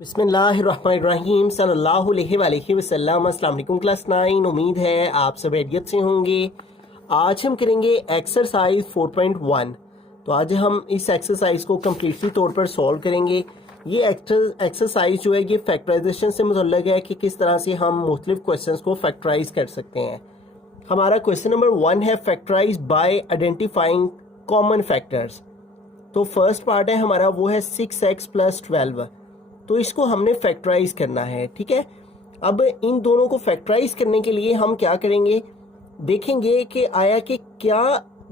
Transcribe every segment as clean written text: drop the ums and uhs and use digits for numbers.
बिस्मिल्लाहिर्रहमानिर्रहीम सल्लल्लाहु अलैहि वसल्लम। अस्सलाम वालेकुम क्लास 9। उम्मीद है आप सब खैरियत से होंगे। आज हम करेंगे एक्सरसाइज 4.1। तो आज हम इस एक्सरसाइज को कम्प्लीटली तौर पर सॉल्व करेंगे। ये एक्सरसाइज जो है ये फैक्टराइजेशन से मुतल्लिक है कि किस तरह से हम मुख्तलिफ क्वेश्चंस को फैक्टराइज कर सकते हैं। हमारा क्वेश्चन नंबर 1 है factorise by identifying common factors. तो फर्स्ट पार्ट है हमारा वो है 6x + 12। तो इसको हमने फैक्टराइज करना है, ठीक है। अब इन दोनों को फैक्टराइज करने के लिए हम क्या करेंगे, देखेंगे कि आया कि क्या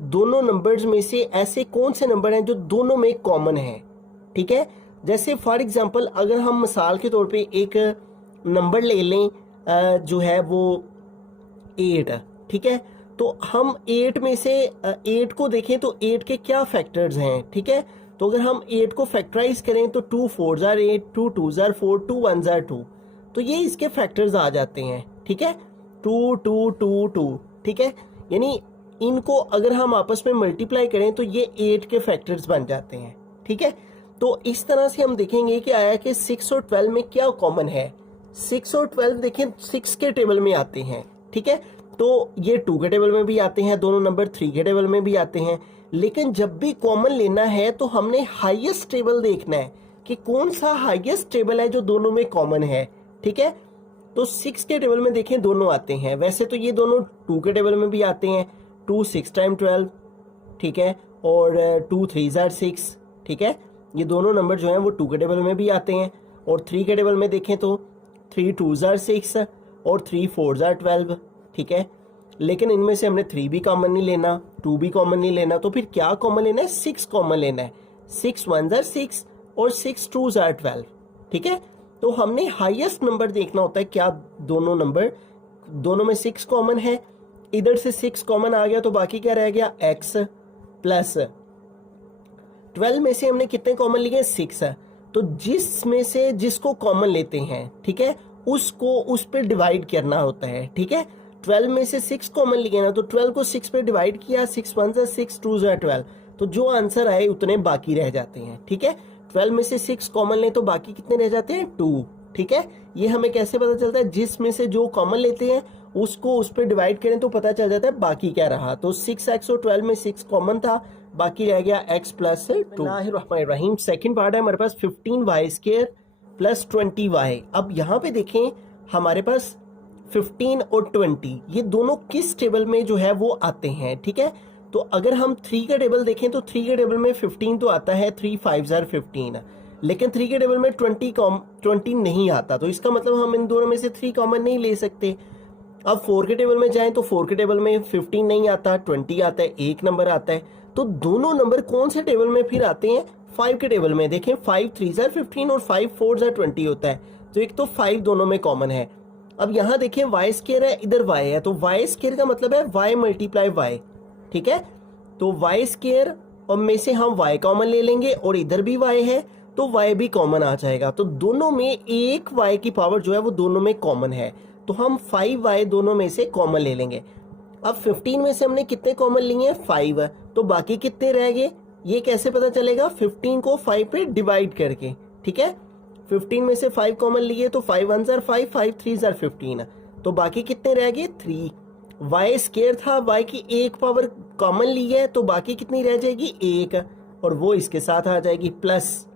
दोनों नंबर्स में से ऐसे कौन से नंबर हैं जो दोनों में कॉमन हैं, ठीक है। जैसे फॉर एग्जांपल अगर हम मिसाल के तौर पे एक नंबर ले लें जो है वो 8, ठीक है। तो हम 8 में से 8 को देखें तो 8 के क्या फैक्टर्स हैं, ठीक है। तो अगर हम 8 को फैक्टराइज करें तो 2 4 ज़ार 8, 2 2 ज़ार 4, 2 1 ज़ार 2। तो ये इसके फैक्टर्स आ जाते हैं, ठीक है। 2 2 2 2, ठीक है। यानी इनको अगर हम आपस में मल्टीप्लाई करें तो ये 8 के फैक्टर्स बन जाते हैं, ठीक है। तो इस तरह से हम देखेंगे कि आया कि 6 और 12 में क्या कॉमन है। 6 और 12 देखें 6 के टेबल में आते हैं, ठीक है। तो ये 2 के टेबल में भी आते हैं दोनों नंबर, 3 के टेबल में भी आते हैं। लेकिन जब भी कॉमन लेना है तो हमने हाईएस्ट टेबल देखना है कि कौन सा हाईएस्ट टेबल है जो दोनों में कॉमन है, ठीक है। तो 6 के टेबल में देखें दोनों आते हैं। वैसे तो ये दोनों 2 के टेबल में भी आते हैं, 2 6 टाइम 12, ठीक है। और 2 3 ज़ार 6, ठीक है। ये दोनों नंबर जो हैं वो 2 के टेबल में भी आते हैं। और 3 के टेबल में देखें तो 3 2 ज़ार 6 और 3 4 ज़ार 12, ठीक है। लेकिन इनमें से हमने 3 भी कॉमन नहीं लेना, 2 भी कॉमन नहीं लेना, तो फिर क्या कॉमन लेना है, 6 कॉमन लेना है। 6 1 ज़ार 6 और 6 2 ज़ार 12, ठीक है। तो हमने हाईएस्ट नंबर देखना होता है, क्या दोनों नंबर दोनों में 6 कॉमन है। इधर से 6 कॉमन आ गया तो बाकी क्या रह गया, x प्लस 12 में से हमने कितने कॉमन लिए, 6 है। तो जिसमें से जिसको कॉमन लेते हैं, ठीक है, उसको उस पर डिवाइड करना होता है, ठीक है। 12 में से 6 कॉमन लिए ना, तो 12 को 6 पे डिवाइड किया, 6 1 ज़ार 6, 2 ज़ार 12। तो जो आंसर आए उतने बाकी रह जाते हैं, ठीक है। 12 में से 6 कॉमन लें तो बाकी कितने रह जाते हैं, 2, ठीक है। ये हमें कैसे पता चलता है, जिसमें से जो कॉमन लेते हैं उसको उस पर डिवाइड करें तो पता चल जाता है बाकी क्या रहा। तो 6x और 12 में 6 कॉमन था, बाकी रह गया x प्लस 2। सेकेंड पार्ट है हमारे पास 15y² + 20y। अब यहाँ पे देखें हमारे पास 15 और 20 ये दोनों किस टेबल में जो है वो आते हैं, ठीक है। तो अगर हम 3 का टेबल देखें तो 3 के टेबल में 15 तो आता है, 3 5 ज़ार 15। लेकिन 3 के टेबल में 20 नहीं आता, तो इसका मतलब हम इन दोनों में से 3 कॉमन नहीं ले सकते। अब 4 के टेबल में जाएं तो 4 के टेबल में 15 नहीं आता, 20 आता है, एक नंबर आता है। तो दोनों नंबर कौन से टेबल में फिर आते हैं, 5 के टेबल में। देखें 5 3 ज़ार 15 और 5 4 ज़ार 20 होता है। तो एक तो 5 दोनों में कॉमन है। अब यहाँ देखें y² है, इधर y है, तो y² का मतलब है y × y, ठीक है। तो y² और में से हम y कॉमन ले लेंगे और इधर भी y है तो y भी कॉमन आ जाएगा। तो दोनों में एक y की पावर जो है वो दोनों में कॉमन है, तो हम 5y दोनों में से कॉमन ले लेंगे। अब 15 में से हमने कितने कॉमन लिए, 5, तो बाकी कितने रह गए, ये कैसे पता चलेगा, 15 को 5 पे डिवाइड करके, ठीक है। 15 में से 5 कॉमन लिए तो 5 1 ज़ार 5, 5 3 ज़ार 15, तो बाकी कितने रह गए, 3। y² था, y की एक पावर कॉमन ली है तो बाकी कितनी रह जाएगी, 1, और वो इसके साथ आ जाएगी। प्लस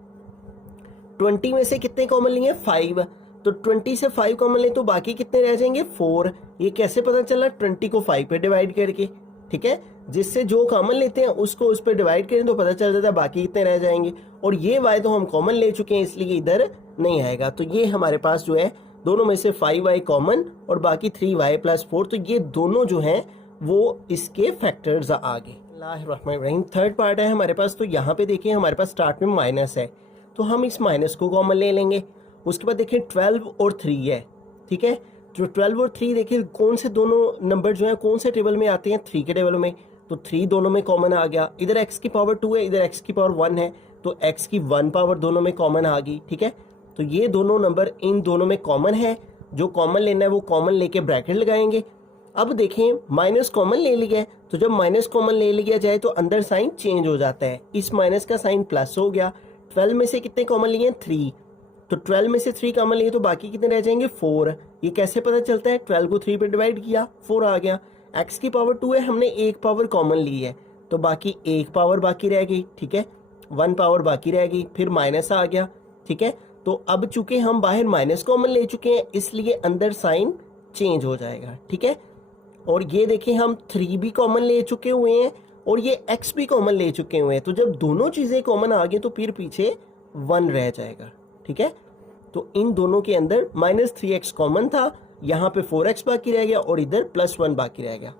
20 में से कितने कॉमन लिए, 5, तो 20 से 5 कॉमन ले तो बाकी कितने रह जाएंगे, 4। ये कैसे पता चला, 20 को 5 पे डिवाइड करके, ठीक है। जिससे जो कॉमन लेते हैं उसको उस पर डिवाइड करें तो पता चल जाता है बाकी कितने रह जाएंगे। और ये y तो हम कॉमन ले चुके हैं इसलिए इधर नहीं आएगा। तो ये हमारे पास जो है दोनों में से 5y कॉमन और बाकी 3y + 4, तो ये दोनों जो हैं वो इसके फैक्टर्स आ गए। थर्ड पार्ट है हमारे पास। तो यहाँ पे देखिए हमारे पास स्टार्ट में माइनस है, तो हम इस माइनस को कॉमन ले लेंगे। उसके बाद देखिए 12 और 3 है, ठीक है। जो 12 और 3 देखिए कौन से दोनों नंबर जो है कौन से टेबल में आते हैं, 3 के टेबल में। तो 3 दोनों में कॉमन आ गया। इधर x की पावर 2 है, इधर x की पावर 1 है, तो x की 1 पावर दोनों में कॉमन आ गई, ठीक है। तो ये दोनों नंबर इन दोनों में कॉमन है। जो कॉमन लेना है वो कॉमन लेके ब्रैकेट लगाएंगे। अब देखें माइनस कॉमन ले लिया है, तो जब माइनस कॉमन ले लिया जाए तो अंदर साइन चेंज हो जाता है, इस माइनस का साइन प्लस हो गया। 12 में से कितने कॉमन लिए, 3, तो 12 में से 3 कॉमन लिए तो बाकी कितने रह जाएंगे 4। ये कैसे पता चलता है, 12 को 3 पे डिवाइड किया 4 आ गया। x की पावर 2 है, हमने एक पावर कॉमन ली है तो बाकी एक पावर बाकी रह गई, ठीक है, 1 पावर बाकी रह गई, फिर माइनस आ गया, ठीक है। तो अब चूंकि हम बाहर माइनस कॉमन ले चुके हैं इसलिए अंदर साइन चेंज हो जाएगा, ठीक है। और ये देखें हम 3 भी कॉमन ले चुके हुए हैं और ये x भी कॉमन ले चुके हुए हैं, तो जब दोनों चीज़ें कॉमन आ गई तो फिर पीछे 1 रह जाएगा, ठीक है। तो इन दोनों के अंदर -3x कॉमन था, यहाँ पे 4x बाकी रह गया और इधर +1 बाकी रह गया।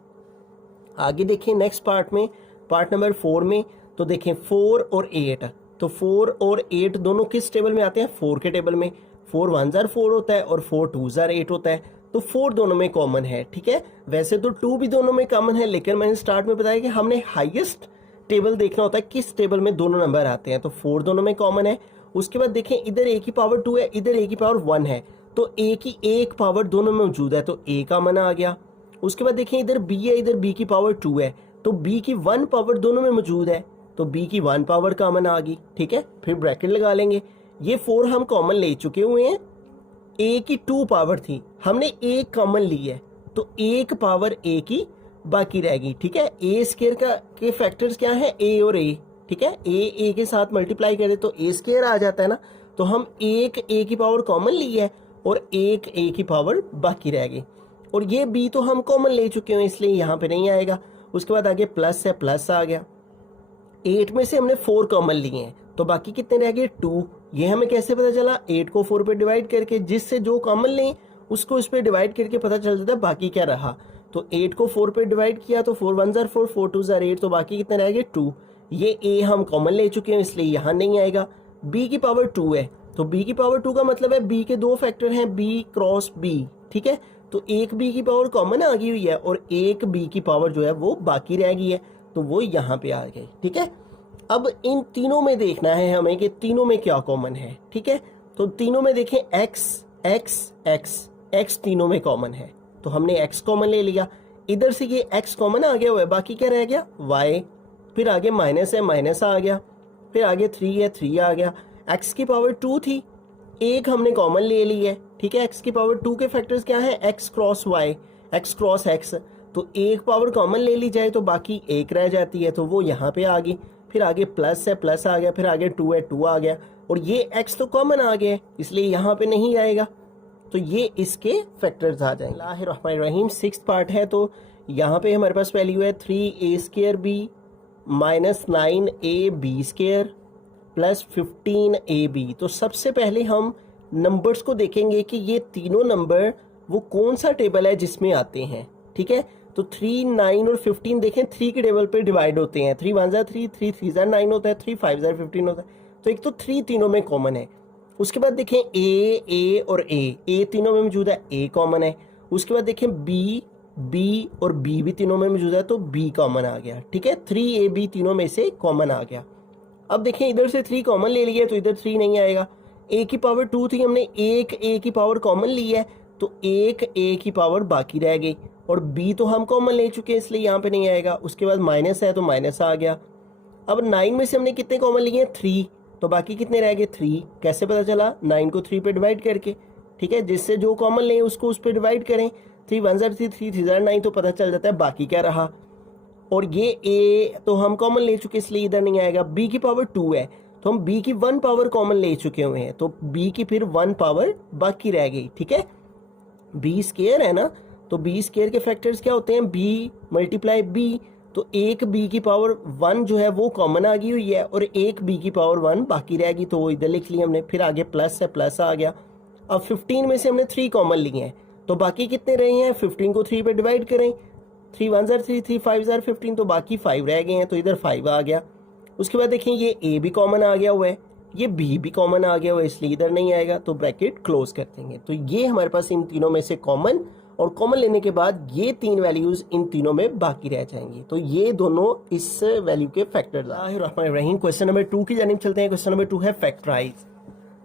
आगे देखें नेक्स्ट पार्ट में, पार्ट नंबर 4 में, तो देखें 4 और 8, तो 4 और 8 दोनों किस टेबल में आते हैं, 4 के टेबल में। 4 1 जार 4 होता है और 4 2 जार 8 होता है, तो 4 दोनों में कॉमन है, ठीक है। वैसे तो 2 भी दोनों में कॉमन है, लेकिन मैंने स्टार्ट में बताया कि हमने हाईएस्ट टेबल देखना होता है किस टेबल में दोनों नंबर आते हैं, तो 4 दोनों में कॉमन है। उसके बाद देखें इधर a की पावर 2 है, इधर a की पावर 1 है, तो a की एक पावर दोनों में मौजूद है तो a कॉमन आ गया। उसके बाद देखें इधर b है, इधर b की पावर 2 है, तो b की 1 पावर दोनों में मौजूद है तो b की 1 पावर कॉमन आ गई, ठीक है। फिर ब्रैकेट लगा लेंगे, ये 4 हम कॉमन ले चुके हुए हैं, a की 2 पावर थी, हमने एक कॉमन ली है तो एक पावर a की बाकी रह गई, ठीक है। a स्क्वायर का के फैक्टर्स क्या है, a और a, ठीक है। a के साथ मल्टीप्लाई करें तो a स्क्वायर आ जाता है ना, तो हम एक a की पावर कॉमन ली है और एक a की पावर बाकी रह गई। और ये b तो हम कॉमन ले चुके हैं इसलिए यहाँ पे नहीं आएगा। उसके बाद आगे प्लस है, प्लस आ गया। 8 में से हमने 4 कॉमन लिए हैं तो बाकी कितने रह गए 2। ये हमें कैसे पता चला, 8 को 4 पे डिवाइड करके, जिससे जो कॉमन लें उसको उस पे डिवाइड करके पता चल जाता है बाकी क्या रहा। तो 8 को 4 पे डिवाइड किया तो 4 1 जार 4, 4 2 जार 8, तो बाकी कितने रह गए 2। ये a हम कॉमन ले चुके हैं इसलिए यहाँ नहीं आएगा। b की पावर 2 है, तो b की पावर 2 का मतलब है b के दो फैक्टर हैं b क्रॉस b, ठीक है। तो एक b की पावर कॉमन आ गई हुई है और एक b की पावर जो है वो बाकी रह गई है, तो वो यहाँ पे आ गई, ठीक है। अब इन तीनों में देखना है हमें कि तीनों में क्या कॉमन है, ठीक है। तो तीनों में देखें x x x x तीनों में कॉमन है, तो हमने x कॉमन ले लिया, इधर से ये x कॉमन आ गया हुआ है, बाकी क्या रह गया y, फिर आगे माइनस है, माइनस आ गया, फिर आगे 3 है, 3 आ गया। x की पावर 2 थी, एक हमने कॉमन ले ली है, ठीक है। x की पावर 2 के फैक्टर्स क्या है, x cross y, x cross x, तो एक पावर कॉमन ले ली जाए तो बाकी एक रह जाती है, तो वो यहाँ पे आ गई। फिर आगे प्लस है, प्लस आ गया, फिर आगे 2 है, 2 आ गया, और ये x तो कॉमन आ गया इसलिए यहाँ पे नहीं आएगा, तो ये इसके फैक्टर्स आ जाएंगे। बिस्मिल्लाहिर्रहमानिर्रहीम, 6th पार्ट है, तो यहाँ पे हमारे पास वैल्यू है 3a² minus 9ab² plus 15ab। तो सबसे पहले हम नंबर्स को देखेंगे कि ये तीनों नंबर वो कौन सा टेबल है जिसमें आते हैं, ठीक है। तो 3, 9 और 15 देखें 3 के टेबल पे डिवाइड होते हैं, 3 1 जार 3, 3 3 जार 9 होता है, 3 5 जार 15 होता है, तो एक तो 3 तीनों में कॉमन है। उसके बाद देखें a और a तीनों में मौजूद है, a कॉमन है। उसके बाद देखें b और b भी तीनों में मौजूद है तो b कॉमन आ गया, ठीक है। 3ab तीनों में से कॉमन आ गया। अब देखें इधर से 3 कॉमन ले लिया तो इधर 3 नहीं आएगा। a की पावर 2 थी, हमने एक a की पावर कॉमन ली है तो एक a की पावर बाकी रह गई, और b तो हम कॉमन ले चुके हैं इसलिए यहाँ पे नहीं आएगा। उसके बाद माइनस है तो माइनस आ गया। अब 9 में से हमने कितने कॉमन लिए हैं, 3, तो बाकी कितने रह गए 3। कैसे पता चला, 9 को 3 पे डिवाइड करके, ठीक है। जिससे जो कॉमन लें उसको उस पर डिवाइड करें, 3 1 जार 3, 3 3 जार 9, तो पता चल जाता है बाकी क्या रहा। और ये a तो हम कॉमन ले चुके इसलिए इधर नहीं आएगा। b की पावर 2 है तो हम b की 1 पावर कॉमन ले चुके हुए हैं, तो b की फिर 1 पावर बाकी रह गई, ठीक है। b स्क्वायर है ना, तो b स्क्वायर के फैक्टर्स क्या होते हैं, b मल्टीप्लाई b, तो एक b की पावर 1 जो है वो कॉमन आ गई हुई है और एक b की पावर 1 बाकी रहेगी, तो वो इधर लिख लिया हमने। फिर आगे प्लस है, प्लस आ गया। अब 15 में से हमने 3 कॉमन लिए हैं तो बाकी कितने रहे हैं, 15 को 3 पे डिवाइड करें, 3 1 जार 3, 3 5 जार 15, तो बाकी 5 रह गए हैं, तो इधर 5 आ गया। उसके बाद देखें ये a भी कॉमन आ गया हुआ है, ये b भी कॉमन आ गया हुआ है इसलिए इधर नहीं आएगा, तो ब्रैकेट क्लोज कर देंगे। तो ये हमारे पास इन तीनों में से कॉमन, और कॉमन लेने के बाद ये 3 वैल्यूज इन तीनों में बाकी रह जाएंगी, तो ये दोनों इस वैल्यू के फैक्टर्स। रहीम, क्वेश्चन नंबर 2 की जानिब चलते हैं। क्वेश्चन नंबर 2 है फैक्टराइज।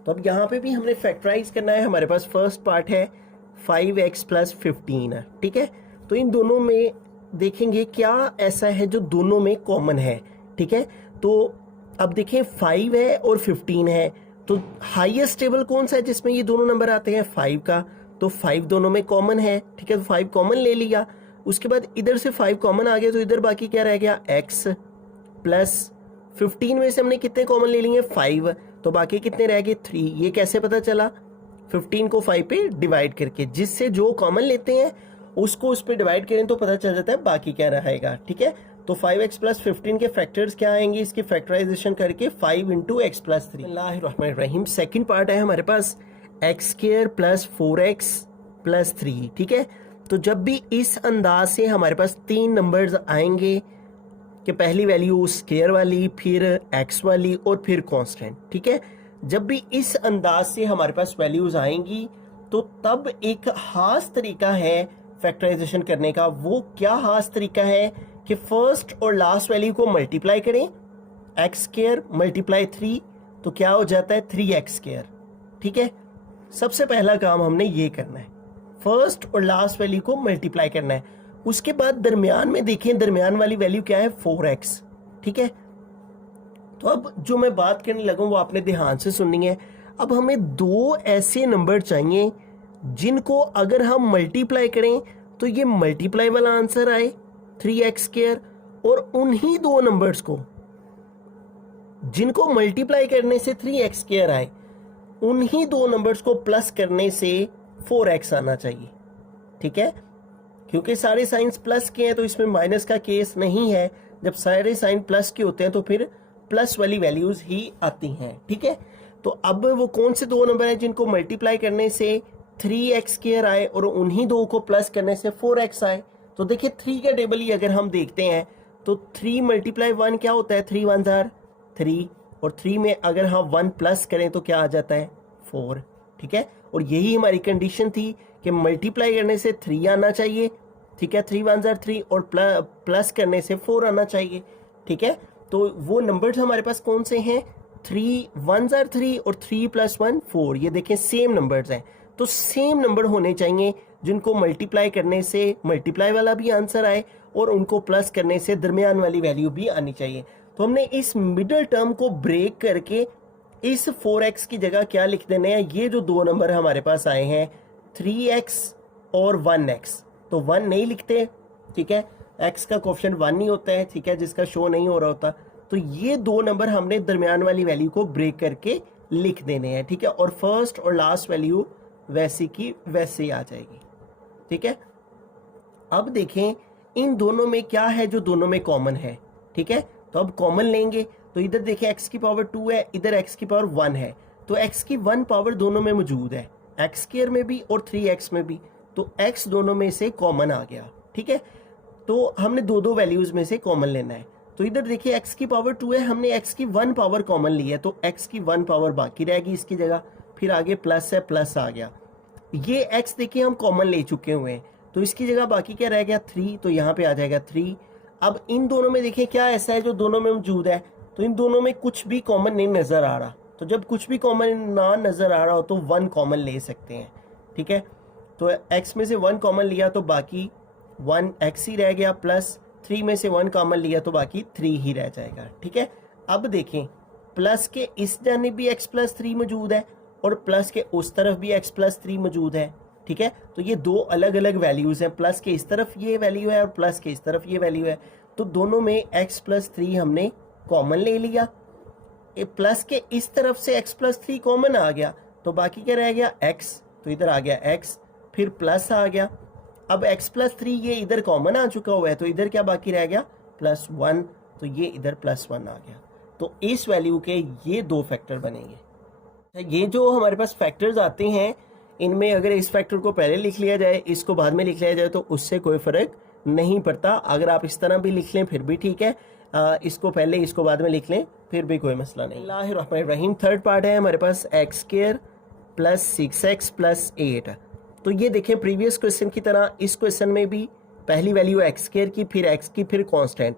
तो अब यहाँ पे भी हमने फैक्टराइज करना है। हमारे पास फर्स्ट पार्ट है 5x प्लस 15, ठीक है। तो इन दोनों में देखेंगे क्या ऐसा है जो दोनों में कॉमन है, ठीक है। तो अब देखें 5 है और 15 है, तो हाईएस्ट टेबल कौन सा है जिसमें ये दोनों नंबर आते हैं? 5 का। तो 5 दोनों में कॉमन है, ठीक है, तो 5 कॉमन ले लिया। उसके बाद इधर से 5 कॉमन आ गया, तो इधर बाकी क्या रह गया? x प्लस 15 में से हमने कितने कॉमन ले लिए? 5, तो बाकी कितने रह गए? 3। ये कैसे पता चला? 15 को 5 पे डिवाइड करके, जिससे जो कॉमन लेते हैं उसको उस पे डिवाइड करें तो पता चल जाता है बाकी क्या रहेगा, ठीक है। तो 5x प्लस 15 के फैक्टर्स क्या आएंगे? इसकी फैक्टराइजेशन करके 5 into x plus 3। Second part है हमारे पास x square plus 4x plus 3, ठीक है। तो जब भी इस अंदाज से हमारे पास 3 नंबर्स आएंगे कि पहली वैल्यू स्क्वायर वाली, फिर x वाली और फिर कांस्टेंट, ठीक है, जब भी इस अंदाज से हमारे पास वैल्यूज आएंगी तो तब एक खास तरीका है फैक्टराइजेशन करने का। वो क्या खास तरीका है कि फर्स्ट और लास्ट वैल्यू को मल्टीप्लाई करें, एक्स स्क्वायर मल्टीप्लाई 3, तो क्या हो जाता है? 3x स्क्वायर, ठीक है। सबसे पहला काम हमने ये करना है, फर्स्ट और लास्ट वैल्यू को मल्टीप्लाई करना है। उसके बाद दरमियान में देखें, दरमियान वाली वैल्यू क्या है? 4x, ठीक है। तो अब जो मैं बात करने लगा वो आपने ध्यान से सुननी है। अब हमें 2 ऐसे नंबर चाहिए जिनको अगर हम मल्टीप्लाई करें तो ये मल्टीप्लाई वाला आंसर आए 3x स्क्वायर, और उन्हीं 2 नंबर्स को जिनको मल्टीप्लाई करने से 3x स्क्वायर आए, उन्हीं 2 नंबर्स को प्लस करने से 4x आना चाहिए, ठीक है। क्योंकि सारे साइंस प्लस के हैं तो इसमें माइनस का केस नहीं है। जब सारे साइन प्लस के होते हैं तो फिर प्लस वाली वैल्यूज ही आती हैं, ठीक है। तो अब वो कौन से 2 नंबर हैं जिनको मल्टीप्लाई करने से 3x स्क्वायर आए और उन्हीं 2 को प्लस करने से 4x आए? तो देखिए 3 का टेबल ही अगर हम देखते हैं तो 3 मल्टीप्लाई 1 क्या होता है? 3 1 जार 3, और 3 में अगर हम 1 प्लस करें तो क्या आ जाता है? 4, ठीक है। और यही हमारी कंडीशन थी कि मल्टीप्लाई करने से 3 आना चाहिए, ठीक है, 3 1 जार 3, और प्लस करने से 4 आना चाहिए, ठीक है। तो वो नंबर्स हमारे पास कौन से हैं? 3 1 जार 3 और 3 प्लस 1 4। ये देखें सेम नंबर्स हैं, तो सेम नंबर होने चाहिए जिनको मल्टीप्लाई करने से मल्टीप्लाई वाला भी आंसर आए और उनको प्लस करने से दरमियान वाली वैल्यू भी आनी चाहिए। तो हमने इस मिडिल टर्म को ब्रेक करके इस 4x की जगह क्या लिख देने हैं? ये जो 2 नंबर हमारे पास आए हैं 3x और 1x, तो 1 नहीं लिखते, ठीक है, x का कोएफिशिएंट 1 नहीं होता है, ठीक है, जिसका शो नहीं हो रहा होता। तो ये 2 नंबर हमने दरमियान वाली वैल्यू को ब्रेक करके लिख देने हैं, ठीक है, और फर्स्ट और लास्ट वैल्यू वैसी की वैसे ही आ जाएगी, ठीक है। अब देखें इन दोनों में क्या है जो दोनों में कॉमन है, ठीक है। तो अब कॉमन लेंगे तो इधर देखें x की पावर 2 है, इधर x की पावर 1 है, तो x की 1 पावर दोनों में मौजूद है, x स्क्वायर में भी और 3x में भी, तो x दोनों में से कॉमन आ गया, ठीक है। तो हमने 2 वैल्यूज में से कॉमन लेना है। तो इधर देखिए x की पावर 2 है, हमने x की 1 पावर कॉमन ली है, तो x की 1 पावर बाकी रहेगी इसकी जगह, फिर आगे प्लस है, प्लस आ गया। ये x देखिए हम कॉमन ले चुके हुए हैं, तो इसकी जगह बाकी क्या रह गया? 3, तो यहाँ पे आ जाएगा 3। अब इन दोनों में देखिए क्या ऐसा है जो दोनों में मौजूद है? तो इन दोनों में कुछ भी कॉमन नहीं नजर आ रहा, तो जब कुछ भी कॉमन ना नजर आ रहा हो तो 1 कॉमन ले सकते हैं, ठीक है। तो x में से 1 कॉमन लिया तो बाकी 1x ही रह गया, प्लस 3 में से 1 कॉमन लिया तो बाकी 3 ही रह जाएगा, ठीक है। अब देखें प्लस के इस जानिब भी x प्लस 3 मौजूद है और प्लस के उस तरफ भी x प्लस 3 मौजूद है, ठीक है। तो ये 2 अलग अलग वैल्यूज हैं, प्लस के इस तरफ ये वैल्यू है और प्लस के इस तरफ ये वैल्यू है, तो दोनों में x प्लस 3 हमने कॉमन ले लिया। प्लस के इस तरफ से x प्लस 3 कॉमन आ गया, तो बाकी क्या रह गया? x, तो इधर आ गया x, फिर प्लस आ गया। अब x प्लस 3 ये इधर कॉमन आ चुका हुआ है, तो इधर क्या बाकी रह गया? प्लस 1, तो ये इधर प्लस 1 आ गया। तो इस वैल्यू के ये 2 फैक्टर बनेंगे। ये जो हमारे पास फैक्टर्स आते हैं इनमें अगर इस फैक्टर को पहले लिख लिया जाए, इसको बाद में लिख लिया जाए, तो उससे कोई फ़र्क नहीं पड़ता। अगर आप इस तरह भी लिख लें फिर भी ठीक है, इसको पहले इसको बाद में लिख लें फिर भी कोई मसला नहीं। बिस्मिल्लाहिर्रहमानिर्रहीम। थर्ड पार्ट है हमारे पास x square plus 6x plus 8। तो ये देखें प्रीवियस क्वेश्चन की तरह इस क्वेश्चन में भी पहली वैल्यू एक्स स्क्वायर की, फिर एक्स की, फिर कांस्टेंट।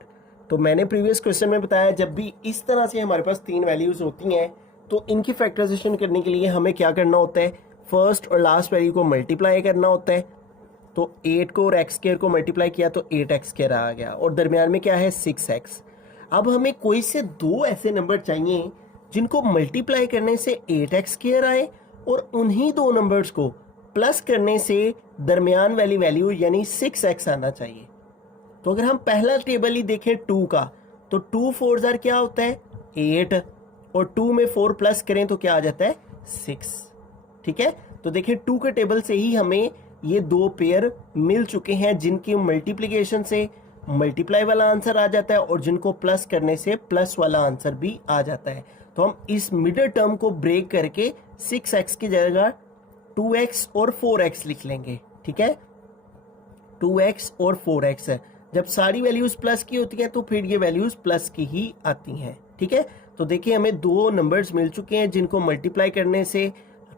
तो मैंने प्रीवियस क्वेश्चन में बताया जब भी इस तरह से हमारे पास 3 वैल्यूज होती हैं तो इनकी फैक्टराइजेशन करने के लिए हमें क्या करना होता है? फर्स्ट और लास्ट वैल्यू को मल्टीप्लाई करना होता है। तो 8 को और एक्स स्क्वायर को मल्टीप्लाई किया तो 8x स्क्वायर आ गया और दरमियान में क्या है? 6x। अब हमें कोई से 2 ऐसे नंबर चाहिए जिनको मल्टीप्लाई करने से 8x² आए और उन्हीं दो नंबर्स को प्लस करने से दरमियान वाली वैल्यू यानी 6x आना चाहिए। तो अगर हम पहला टेबल ही देखें 2 का, तो 2 4 जार क्या होता है 8 और 2 में 4 प्लस करें तो क्या आ जाता है 6। ठीक है, तो देखिए 2 के टेबल से ही हमें ये दो पेयर मिल चुके हैं जिनकी मल्टीप्लिकेशन से मल्टीप्लाई वाला आंसर आ जाता है और जिनको प्लस करने से प्लस वाला आंसर भी आ जाता है। तो हम इस मिडिल टर्म को ब्रेक करके 6x की जगह 2x और 4x लिख लेंगे। ठीक है, 2x और 4x है। जब सारी वैल्यूज प्लस की होती हैं तो फिर ये वैल्यूज प्लस की ही आती हैं। ठीक है, तो देखिए हमें दो नंबर्स मिल चुके हैं जिनको मल्टीप्लाई करने से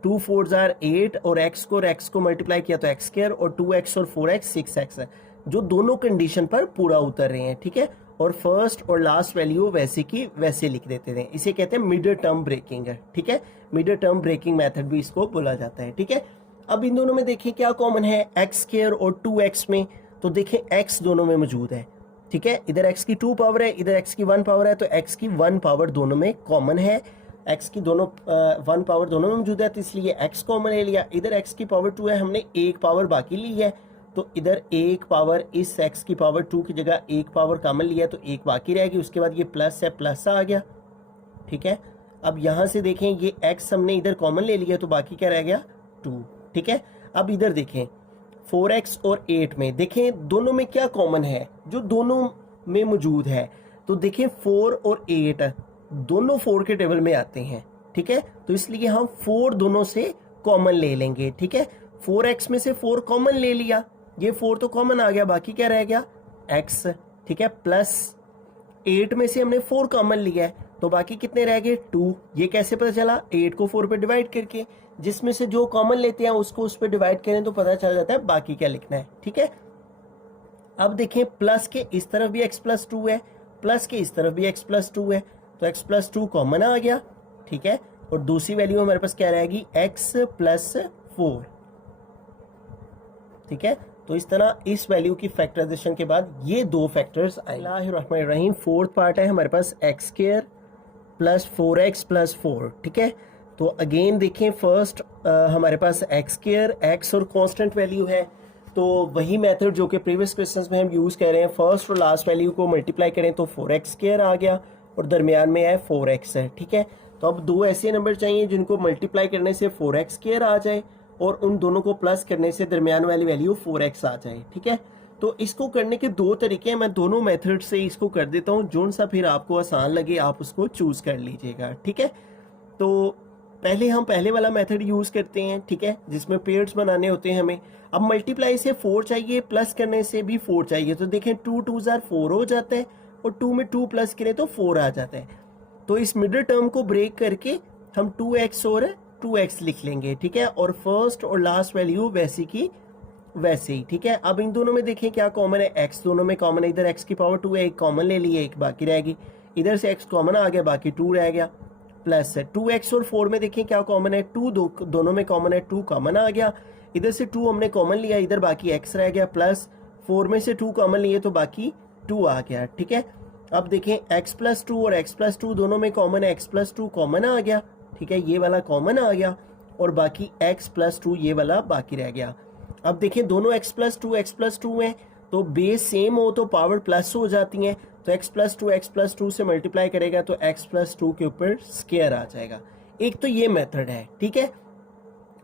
2 4 जार 8 और x को मल्टीप्लाई किया तो x² और 2x और 4x 6x है, जो दोनों कंडीशन पर पूरा उतर रहे हैं। ठीक है, और फर्स्ट और लास्ट वैल्यू वैसे की वैसे लिख देते हैं। इसे कहते हैं मिडिल टर्म ब्रेकिंग है। ठीक है, मिडिल टर्म ब्रेकिंग मेथड भी इसको बोला जाता है। ठीक है, अब इन दोनों में देखिए क्या कॉमन है x² और 2x में, तो देखिए x दोनों में मौजूद है। ठीक है, इधर x की 2 पावर है, इधर x की 1 पावर है, तो x की 1 पावर दोनों में कॉमन है। x की दोनों 1 पावर दोनों में मौजूद है, तो इसलिए x कॉमन ले लिया। इधर x की पावर 2 है, हमने 1 पावर बाकी ली है, तो इधर 1 पावर इस x की पावर 2 की जगह 1 पावर कॉमन लिया तो 1 बाकी रहेगी। उसके बाद ये प्लस है, प्लस आ गया। ठीक है, अब यहाँ से देखें ये x हमने इधर कॉमन ले लिया तो बाकी क्या रह गया 2। ठीक है, अब इधर देखें 4x और 8 में देखें दोनों में क्या कॉमन है जो दोनों में मौजूद है, तो देखें 4 और 8 दोनों 4 के टेबल में आते हैं। ठीक है, तो इसलिए हम 4 दोनों से कॉमन ले लेंगे। ठीक है, 4x में से 4 कॉमन ले लिया, ये 4 तो कॉमन आ गया, बाकी क्या रह गया x। ठीक है, प्लस 8 में से हमने 4 कॉमन लिया है तो बाकी कितने रह गए 2। ये कैसे पता चला 8 को 4 पे डिवाइड करके, जिसमें से जो कॉमन लेते हैं उसको उस पे डिवाइड करें तो पता चल जाता है बाकी क्या लिखना है। ठीक है, अब देखें प्लस के इस तरफ भी x प्लस 2 है, प्लस के इस तरफ भी x प्लस 2 है, तो x प्लस 2 कॉमन आ गया। ठीक है, और दूसरी वैल्यू हमारे पास क्या रहेगी x प्लस 4। ठीक है, तो इस तरह इस वैल्यू की फैक्टराइजेशन के बाद ये दो फैक्टर्स आए। फोर्थ पार्ट है हमारे पास x² प्लस 4x प्लस 4। ठीक है, तो अगेन देखें फर्स्ट हमारे पास x² x और कांस्टेंट वैल्यू है, तो वही मेथड जो कि प्रीवियस क्वेश्चंस में हम यूज़ कर रहे हैं। फर्स्ट और लास्ट वैल्यू को मल्टीप्लाई करें तो 4x² आ गया और दरमियान में है 4x है। ठीक है, तो अब दो ऐसे नंबर चाहिए जिनको मल्टीप्लाई करने से 4x² आ जाए और उन दोनों को प्लस करने से दरमियान वाली वैल्यू 4x आ जाए। ठीक है, तो इसको करने के दो तरीके हैं, मैं दोनों मेथड से इसको कर देता हूँ, जोन सा फिर आपको आसान लगे आप उसको चूज कर लीजिएगा। ठीक है, तो पहले हम पहले वाला मेथड यूज करते हैं। ठीक है, जिसमें पेयर्स बनाने होते हैं हमें। अब मल्टीप्लाई से 4 चाहिए, प्लस करने से भी 4 चाहिए, तो देखें 2 2 जार 4 हो जाता है और 2 में 2 प्लस करें तो 4 आ जाता है। तो इस मिडिल टर्म को ब्रेक करके हम 2x और 2x लिख लेंगे। ठीक है, और फर्स्ट और लास्ट वैल्यू वैसी की वैसे ही। ठीक है, अब इन दोनों में देखें क्या कॉमन है, x दोनों में कॉमन है, इधर x की पावर 2 है, एक कॉमन ले लिए, एक बाकी रहेगी, इधर से x कॉमन आ गया, बाकी 2 रह गया, प्लस 2x और 4 में देखें क्या कॉमन है, 2 दोनों में कॉमन है, 2 कॉमन आ गया, इधर से 2 हमने कॉमन लिया, इधर बाकी x रह गया, प्लस 4 में से 2 कॉमन लिए तो बाकी 2 आ गया। ठीक है, अब देखें x प्लस 2 और x प्लस 2 दोनों में कॉमन है, x प्लस 2 कॉमन आ गया। ठीक है, ये वाला कॉमन आ गया और बाकी x प्लस 2 ये वाला बाकी रह गया। अब देखें दोनों x प्लस 2 हैं, तो बेस सेम हो तो पावर प्लस हो जाती हैं, तो x प्लस 2 से मल्टीप्लाई करेगा तो x प्लस 2 के ऊपर स्क्वायर आ जाएगा। एक तो ये मेथड है। ठीक है,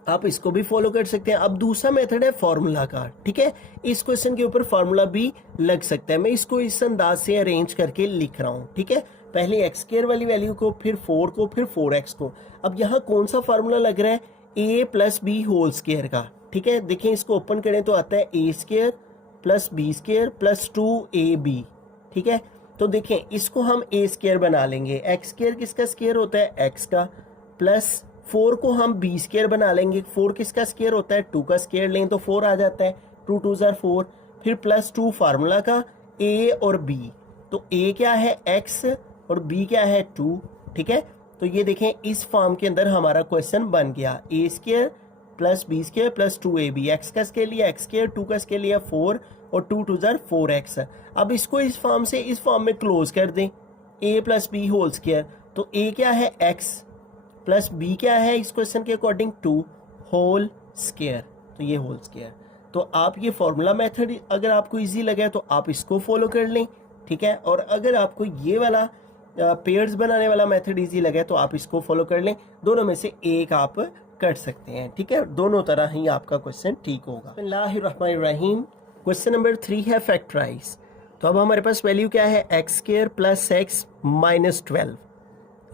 आप इसको भी फॉलो कर सकते हैं। अब दूसरा मेथड है फॉर्मूला का। ठीक है, इस क्वेश्चन के ऊपर फॉर्मूला भी लग सकता है, मैं इसको इस अंदाज से अरेंज करके लिख रहा हूँ। ठीक है, पहले x² वाली वैल्यू को, फिर 4 को, फिर 4x को। अब यहाँ कौन सा फार्मूला लग रहा है, a plus b whole square का। ठीक है, देखें इसको ओपन करें तो आता है a² plus b² plus 2ab। ठीक है, तो देखें इसको हम a² बना लेंगे, x² किसका स्क्वायर होता है x का, प्लस 4 को हम b² बना लेंगे, 4 किसका स्क्वायर होता है 2 का स्क्वायर लें तो 4 आ जाता है, 2 2 जार 4, फिर प्लस 2 फार्मूला का a और b, तो a क्या है x और b क्या है 2। ठीक है, तो ये देखें इस फॉर्म के अंदर हमारा क्वेश्चन बन गया, a² plus b² plus 2ab, x का स्क्वायर लिया x², 2 का स्क्वायर लिया 4 और 2 2 जार 4x। अब इसको इस फॉर्म से इस फॉर्म में क्लोज कर दें, a plus b whole square, तो ए क्या है x प्लस बी क्या है इस क्वेश्चन के अकॉर्डिंग 2 होल स्क्वायर, तो ये होल स्क्वायर। तो आप ये फॉर्मूला मेथड अगर आपको इजी लगे तो आप इसको फॉलो कर लें, ठीक है। और अगर आपको ये वाला पेयर्स बनाने वाला मेथड इजी लगे तो आप इसको फॉलो कर लें, दोनों में से एक आप कर सकते हैं, ठीक है। दोनों तरह ही आपका क्वेश्चन ठीक होगा। बिस्मिल्लाहिर्रहमानिर्रहीम। क्वेश्चन नंबर 3 है फैक्टराइज। तो अब हमारे पास वैल्यू क्या है, x square plus x minus 12।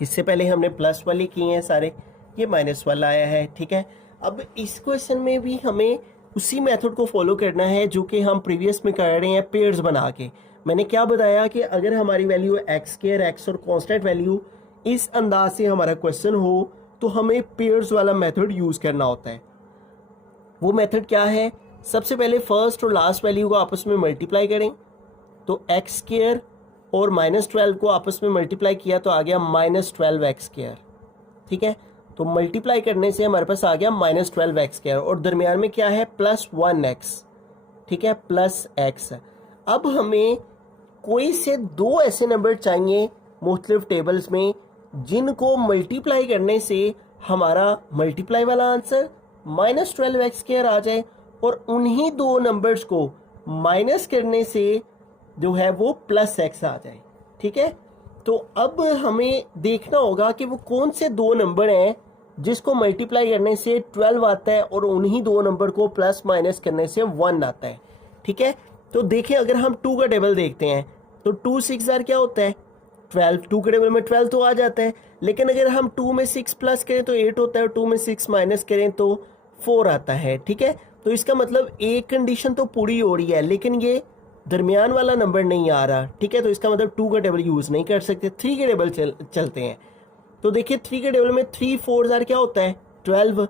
इससे पहले हमने प्लस वाले किए हैं सारे, ये माइनस वाला आया है, ठीक है। अब इस क्वेश्चन में भी हमें उसी मेथड को फॉलो करना है जो कि हम प्रीवियस में कर रहे हैं, पेयर्स बना के। मैंने क्या बताया कि अगर हमारी वैल्यू एक्स स्क्वायर एक्स और कांस्टेंट वैल्यू इस अंदाज से हमारा क्वेश्चन हो तो हमें पेयर्स वाला मेथड यूज करना होता है। वो मेथड क्या है, सबसे पहले फर्स्ट और लास्ट वैल्यू को आपस में मल्टीप्लाई करें, तो एक्स स्क्वायर और माइनस 12 को आपस में मल्टीप्लाई किया तो आ गया माइनस 12 एक्स स्क्वायर, ठीक है। तो मल्टीप्लाई करने से हमारे पास आ गया माइनस 12 एक्स स्क्वायर और दरमियान में क्या है प्लस 1 एक्स, ठीक है, प्लस एक्स। अब हमें कोई से दो ऐसे नंबर चाहिए मुख्तलिफ टेबल्स में जिनको मल्टीप्लाई करने से हमारा मल्टीप्लाई वाला आंसर माइनस 12 एक्स स्क्वायर आ जाए और उन्हीं दो नंबर्स को माइनस करने से जो है वो प्लस एक्स आ जाए, ठीक है। तो अब हमें देखना होगा कि वो कौन से दो नंबर हैं जिसको मल्टीप्लाई करने से 12 आता है और उन्हीं दो नंबर को प्लस माइनस करने से 1 आता है, ठीक है। तो देखें अगर हम 2 का टेबल देखते हैं तो 2 6 क्या होता है 12, 2 के टेबल में 12 तो आ जाता है, लेकिन अगर हम 2 में 6 प्लस करें तो 8 होता है और 2 में 6 माइनस करें तो 4 आता है, ठीक है। तो इसका मतलब एक कंडीशन तो पूरी हो रही है लेकिन ये दरमियान वाला नंबर नहीं आ रहा, ठीक है। तो इसका मतलब 2 का टेबल यूज नहीं कर सकते, 3 के टेबल चलते हैं। तो देखिए 3 के टेबल में 3 4 क्या होता है 12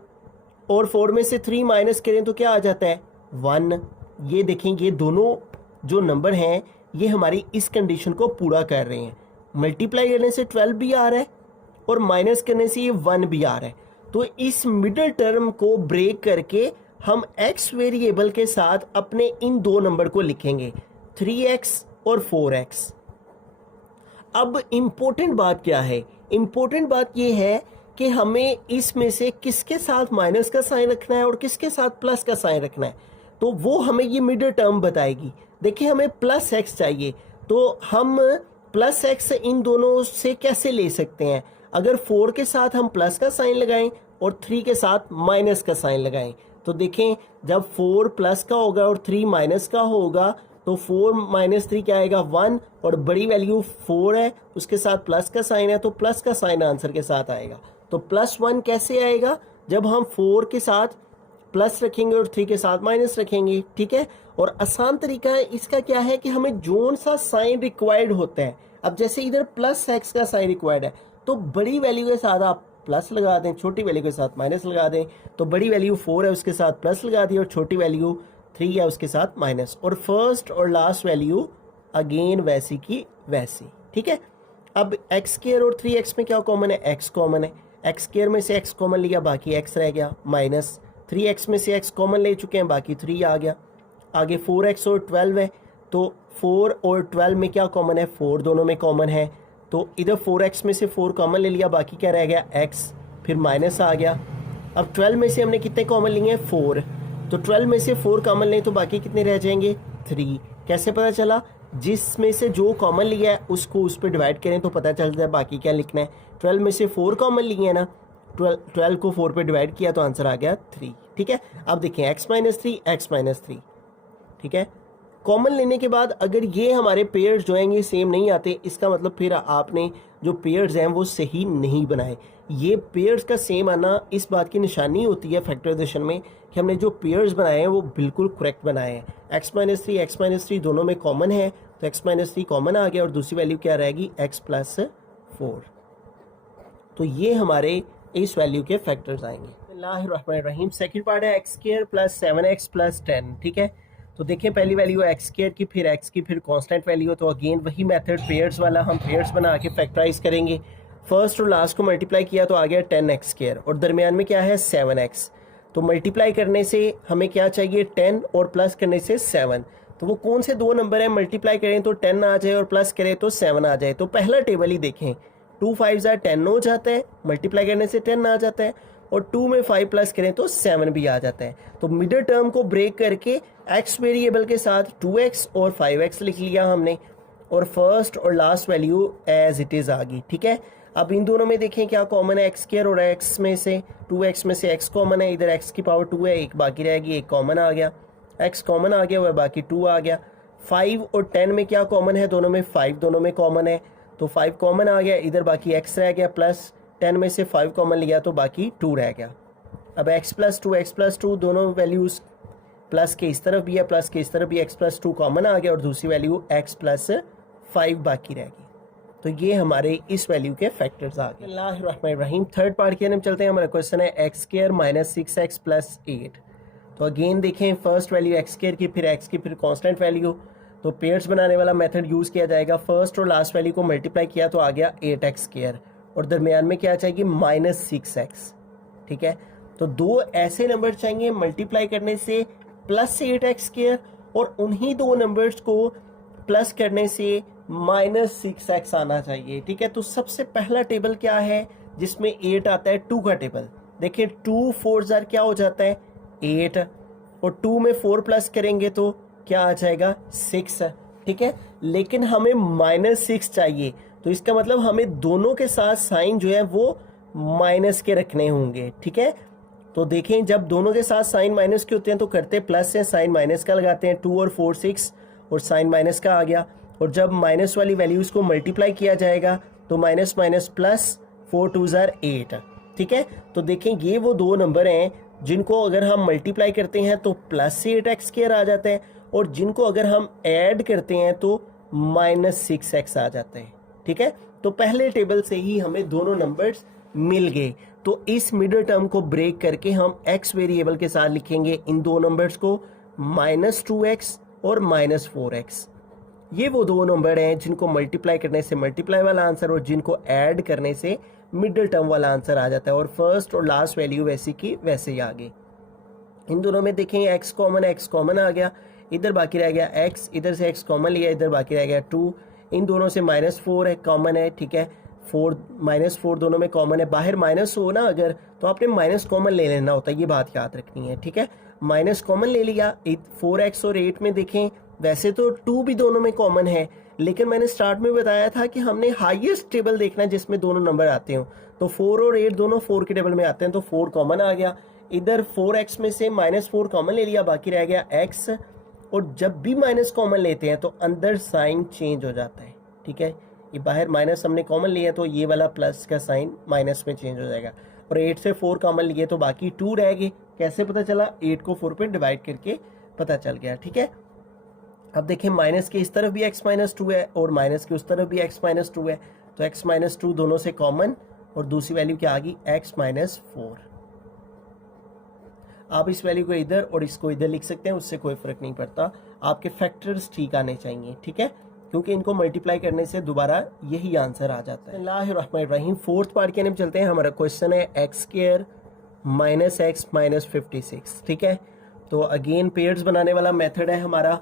और 4 में से 3 माइनस करें तो क्या आ जाता है 1। ये देखें ये दोनों जो नंबर हैं ये हमारी इस कंडीशन को पूरा कर रहे हैं, मल्टीप्लाई करने से 12 भी आ रहा है और माइनस करने से ये 1 भी आ रहा है। तो इस मिडिल टर्म को ब्रेक करके हम x वेरिएबल के साथ अपने इन दो नंबर को लिखेंगे 3x और 4x। अब इम्पोर्टेंट बात क्या है, इम्पोर्टेंट बात यह है कि हमें इसमें से किसके साथ माइनस का साइन रखना है और किसके साथ प्लस का साइन रखना है, तो वो हमें ये मिडिल टर्म बताएगी। देखिए हमें प्लस x चाहिए तो हम प्लस x इन दोनों से कैसे ले सकते हैं, अगर 4 के साथ हम प्लस का साइन लगाएं और 3 के साथ माइनस का साइन लगाएं तो देखें जब 4 प्लस का होगा और 3 माइनस का होगा तो 4 माइनस 3 क्या आएगा 1 और बड़ी वैल्यू 4 है उसके साथ प्लस का साइन है तो प्लस का साइन आंसर के साथ आएगा। तो प्लस 1 कैसे आएगा, जब हम 4 के साथ प्लस रखेंगे और 3 के साथ माइनस रखेंगे, ठीक है। और आसान तरीका है इसका क्या है कि हमें जोन सा साइन रिक्वायर्ड होता है। अब जैसे इधर प्लस एक्स का साइन रिक्वायर्ड है तो बड़ी वैल्यू के साथ आप प्लस लगा दें, छोटी वैल्यू के साथ माइनस लगा दें। तो बड़ी वैल्यू 4 है उसके साथ प्लस लगा दी और छोटी वैल्यू 3 है उसके साथ माइनस, और फर्स्ट और लास्ट वैल्यू अगेन वैसी की वैसी, ठीक है। अब एक्स स्क्वायर और 3x में क्या कॉमन है, x कॉमन है, एक्स स्क्वायर में से x कॉमन लिया बाकी x रह गया, माइनस 3x में से x कॉमन ले चुके हैं बाकी 3 आ गया। आगे 4x और 12 है तो 4 और 12 में क्या कॉमन है 4 दोनों में कॉमन है, तो इधर 4x में से 4 कॉमन ले लिया बाकी क्या रह गया x, फिर माइनस आ गया। अब 12 में से हमने कितने कॉमन लिए हैं 4, तो 12 में से 4 कॉमन लें तो बाकी कितने रह जाएंगे 3। कैसे पता चला, जिसमें से जो कॉमन लिया है उसको उस पर डिवाइड करें तो पता चल जाए बाकी क्या लिखना है। 12 में से 4 कॉमन लिए हैं ना, 12 को 4 पे डिवाइड किया तो आंसर आ गया 3, ठीक है। अब देखें x माइनस 3, ठीक है। कॉमन लेने के बाद अगर ये हमारे पेयर्स जो हैं ये सेम नहीं आते, इसका मतलब फिर आपने जो पेयर्स हैं वो सही नहीं बनाए। ये पेयर्स का सेम आना इस बात की निशानी होती है फैक्टराइजेशन में कि हमने जो पेयर्स बनाए हैं वो बिल्कुल करेक्ट बनाए हैं। x माइनस 3 दोनों में कॉमन है तो x माइनस 3 कॉमन आ गया और दूसरी वैल्यू क्या रहेगी x प्लस 4। तो ये हमारे इस वैल्यू के फैक्टर्स आएंगे। बिस्मिल्लाहिर्रहमानिर्रहीम। सेकंड पार्ट है x square plus 7x plus 10, ठीक है। तो देखें पहली वैल्यू है एक्स स्क्वायर की, फिर एक्स की, फिर कांस्टेंट वैल्यू, तो अगेन वही मेथड पेयर्स वाला हम पेयर्स बना के फैक्टराइज करेंगे। फर्स्ट और लास्ट को मल्टीप्लाई किया तो आ गया 10x स्क्वायर और दरमियान में क्या है 7x। तो मल्टीप्लाई करने से हमें क्या चाहिए 10 और प्लस करने से 7। तो वो कौन से दो नंबर हैं, मल्टीप्लाई करें तो 10 आ जाए और प्लस करें तो 7 आ जाए। तो पहला टेबल ही देखें, 2 5 10 हो जाता है, मल्टीप्लाई करने से 10 आ जाता है, और 2 में 5 प्लस करें तो 7 भी आ जाता है। तो मिडल टर्म को ब्रेक करके x वेरिएबल के साथ 2x और 5x लिख लिया हमने, और फर्स्ट और last value as it is आ गई। ठीक है, अब इन दोनों में देखें क्या कॉमन है, x² और x में से 2x में से x कॉमन है, इधर x की पावर 2 है, एक बाकी रहेगी, एक कॉमन आ गया, x कॉमन आ गया हुआ है, बाकी 2 आ गया। 5 और 10 में क्या कॉमन है, दोनों में 5 दोनों में कॉमन है, तो 5 कॉमन आ गया, इधर बाकी x रह गया, प्लस 10 में से 5 कॉमन लिया तो बाकी 2 रह गया। अब x प्लस टू दोनों वैल्यूज़ प्लस के इस तरफ भी है, प्लस के इस तरफ भी x प्लस 2 कॉमन आ गया, और दूसरी वैल्यू x प्लस 5 बाकी रहेगी। तो ये हमारे इस वैल्यू के फैक्टर्स आ गए। अल्लाहुर्रहमानिर्रहीम। थर्ड पार्ट के अंदर चलते हैं। हमारा क्वेश्चन है x² माइनस 6x प्लस 8। तो अगेन देखें, फर्स्ट वैल्यू x² की, फिर x की, फिर कांस्टेंट वैल्यू, तो पेयर्स बनाने वाला मेथड यूज़ किया जाएगा। फर्स्ट और लास्ट वैल्यू को मल्टीप्लाई किया तो आ गया 8x², और दरमियान में क्या चाहिए, -6x। ठीक है, तो दो ऐसे नंबर चाहिए मल्टीप्लाई करने से +8x², और उन्हीं दो नंबर्स को प्लस करने से -6x आना चाहिए। ठीक है, तो सबसे पहला टेबल क्या है जिसमें 8 आता है, 2 का टेबल। देखिए 2 4 क्या हो जाता है 8, और 2 में 4 प्लस करेंगे तो क्या आ जाएगा 6। ठीक है, लेकिन हमें -6 चाहिए, तो इसका मतलब हमें दोनों के साथ साइन जो है वो माइनस के रखने होंगे। ठीक है, तो देखें जब दोनों के साथ साइन माइनस के होते हैं तो करते प्लस है, साइन माइनस का लगाते हैं। 2 और 4 6, और साइन माइनस का आ गया, और जब माइनस वाली वैल्यूज़ को मल्टीप्लाई किया जाएगा तो माइनस माइनस प्लस, 4 2 8। ठीक है, तो देखें ये वो दो नंबर हैं जिनको अगर हम मल्टीप्लाई करते हैं तो +8x² आ जाता है, और जिनको अगर हम ऐड करते हैं तो -6x आ जाता है। ठीक है, तो पहले टेबल से ही हमें दोनों नंबर्स मिल गए। तो इस मिडल टर्म को ब्रेक करके हम x वेरिएबल के साथ लिखेंगे इन दो नंबर्स को, -2x और -4x। ये वो दो नंबर हैं जिनको मल्टीप्लाई करने से मल्टीप्लाई वाला आंसर, और जिनको ऐड करने से मिडल टर्म वाला आंसर आ जाता है, और फर्स्ट और लास्ट वैल्यू वैसी की वैसे ही आ गई। इन दोनों में देखेंगे x कॉमन आ गया, इधर बाकी रह गया x, इधर से x कॉमन लिया, इधर बाकी रह गया 2। इन दोनों से -4 है, कॉमन है। ठीक है, 4 -4 दोनों में कॉमन है। बाहर माइनस हो ना अगर, तो आपने माइनस कॉमन ले लेना होता है, ये बात याद रखनी है। ठीक है, माइनस कॉमन ले लिया। 4x और 8 में देखें वैसे तो 2 भी दोनों में कॉमन है, लेकिन मैंने स्टार्ट में बताया था कि हमने हाईएस्ट टेबल देखना है जिसमें दोनों नंबर आते हो। तो 4 और 8 दोनों 4 के टेबल में आते हैं, तो 4 कॉमन आ गया। इधर 4x में से -4 कॉमन ले लिया, बाकी रह गया x। और जब भी माइनस कॉमन लेते हैं तो अंदर साइन चेंज हो जाता है। ठीक है, ये बाहर माइनस हमने कॉमन लिया तो ये वाला प्लस का साइन माइनस में चेंज हो जाएगा, और 8 से 4 कॉमन लिए तो बाकी 2 रह गए। कैसे पता चला, 8 को 4 पे डिवाइड करके पता चल गया। ठीक है, अब देखें माइनस के इस तरफ भी x-2 है, और माइनस के उस तरफ भी x-2 है, तो x-2 दोनों से कॉमन, और दूसरी वैल्यू क्या आ गई x-4। आप इस वैल्यू को इधर और इसको इधर लिख सकते हैं, उससे कोई फर्क नहीं पड़ता, आपके फैक्टर्स ठीक आने चाहिए। ठीक है, क्योंकि इनको मल्टीप्लाई करने से दोबारा यही आंसर आ जाता है। अल्लाहुर्रहमानिर्रहीम। फोर्थ पार्ट के अंदर चलते हैं। हमारा क्वेश्चन है x² माइनस x माइनस 56। ठीक है, तो अगेन पेयर्स बनाने वाला मेथड है हमारा।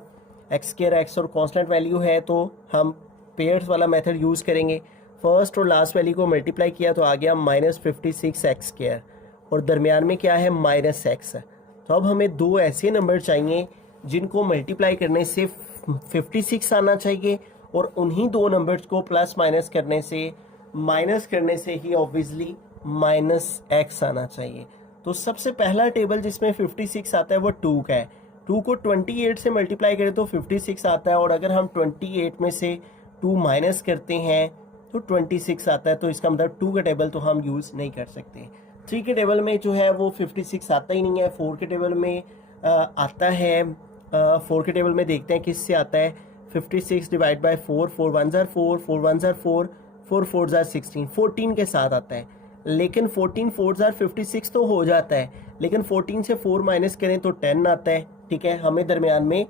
x² x और कांस्टेंट वैल्यू है, तो हम पेयर्स वाला मेथड यूज़ करेंगे। फर्स्ट और लास्ट वैल्यू को मल्टीप्लाई किया तो आ गया -56x², और दरमियान में क्या है -x। तो अब हमें दो ऐसे नंबर चाहिए जिनको मल्टीप्लाई करने से 56 आना चाहिए, और उन्हीं दो नंबर्स को प्लस माइनस करने से ही ऑब्वियसली -x आना चाहिए। तो सबसे पहला टेबल जिसमें 56 आता है वो 2 का है। 2 को 28 से मल्टीप्लाई करें तो 56 आता है, और अगर हम 28 में से 2 माइनस करते हैं तो 26 आता है। तो इसका मतलब 2 का टेबल तो हम यूज़ नहीं कर सकते। 3 के टेबल में जो है वो 56 आता ही नहीं है। 4 के टेबल में आता है। 4 के टेबल में देखते हैं किससे आता है। 56 डिवाइड बाई 4, 4 1 ज़ार 4, 4 1 ज़ार 4, 4 4 ज़ार 16, 14 के साथ आता है। लेकिन 14 4 ज़ार 56 तो हो जाता है, लेकिन 14 से 4 माइनस करें तो 10 आता है। ठीक है, हमें दरमियान में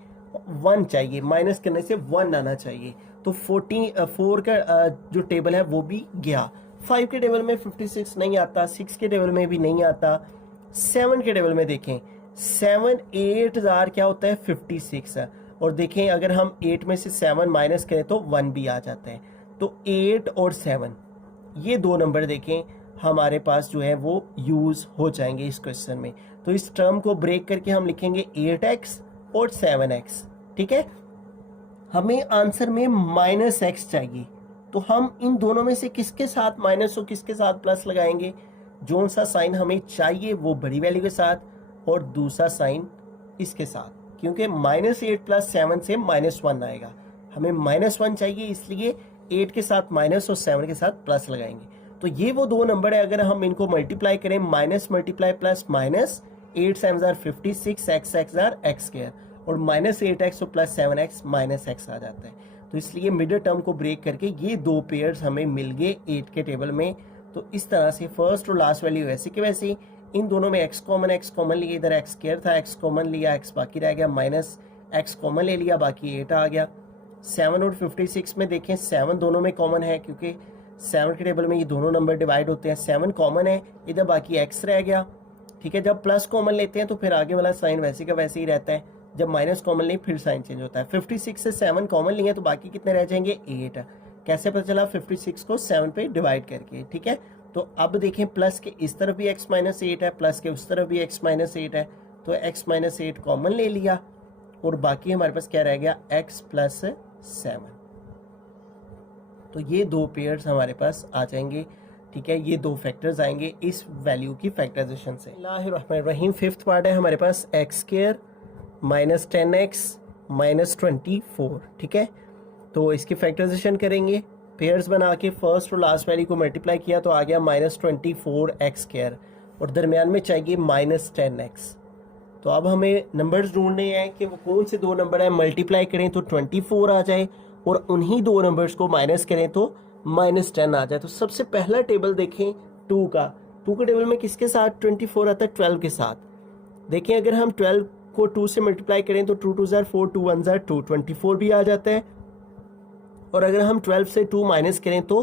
1 चाहिए, माइनस करने से 1 आना चाहिए। तो 4 का जो टेबल है वो भी गया। 5 के टेबल में 56 नहीं आता, 6 के टेबल में भी नहीं आता। 7 के टेबल में देखें, 7 8 ज़ार क्या होता है 56 है, और देखें अगर हम 8 में से 7 माइनस करें तो 1 भी आ जाता है। तो 8 और 7 ये दो नंबर देखें हमारे पास जो है वो यूज़ हो जाएंगे इस क्वेश्चन में। तो इस टर्म को ब्रेक करके हम लिखेंगे 8x और 7x। ठीक है, हमें आंसर में -x चाहिए, तो हम इन दोनों में से किसके साथ माइनस और किसके साथ प्लस लगाएंगे? जो सा साइन हमें चाहिए वो बड़ी वैल्यू के साथ और दूसरा साइन इसके साथ, क्योंकि -8 + 7 से -1 आएगा। हमें -1 चाहिए, इसलिए 8 के साथ माइनस और 7 के साथ प्लस लगाएंगे। तो ये वो दो नंबर है, अगर हम इनको मल्टीप्लाई करें, minus multiply plus minus, 8 7 56, x² और -8x और +7x -x आ जाता है। तो इसलिए मिडल टर्म को ब्रेक करके ये दो पेयर्स हमें मिल गए 8 के टेबल में। तो इस तरह से फर्स्ट और लास्ट वैल्यू वैसे के वैसे, इन दोनों में x कॉमन लिया, इधर x² था, x कॉमन लिया, x बाकी रह गया, -x कॉमन ले लिया, बाकी 8 आ गया। 7 और 56 में देखें 7 दोनों में कॉमन है, क्योंकि 7 के टेबल में ये दोनों नंबर डिवाइड होते हैं, 7 कॉमन है, इधर बाकी x रह गया। ठीक है, जब प्लस कॉमन लेते हैं तो फिर आगे वाला साइन वैसे का वैसे ही रहता है, जब माइनस कॉमन लें फिर साइन चेंज होता है। 56 से 7 कॉमन लिए तो बाकी कितने रह जाएंगे? 8। कैसे पता चला? 56 को 7 पे डिवाइड करके। ठीक है, तो अब देखें प्लस के इस तरफ भी x -8 है, प्लस के उस तरफ भी x -8 है, तो x -8 कॉमन ले लिया और बाकी हमारे पास क्या रह गया? x + 7। तो ये दो पेयर्स हमारे पास आ जाएंगे। ठीक है, ये दो फैक्टर्स आएंगे इस वैल्यू की फैक्टराइजेशन से। बिस्मिल्लाहिर्रहमानिर्रहीम, फिफ्थ पार्ट है हमारे पास x² -10x -24। ठीक है, तो इसकी फैक्टराइजेशन करेंगे, पेयर्स बना के फर्स्ट और लास्ट वैल्यू को मल्टीप्लाई किया तो आ गया -24x² और दरमियान में चाहिए -10x। तो अब हमें नंबर्स ढूंढने हैं कि वो कौन से दो नंबर है, मल्टीप्लाई करें तो 24 आ जाए और उन्हीं दो नंबर्स को माइनस करें तो -10 आ जाए। तो सबसे पहला टेबल देखें 2 का। 2 के टेबल में किसके साथ 24 आता है? 12 के साथ। देखें अगर हम 12 को 2 से मल्टीप्लाई करें तो 2 2 ज़ार 4, 2 1 ज़ार 2, 24 भी आ जाता है। और अगर हम 12 से 2 माइनस करें तो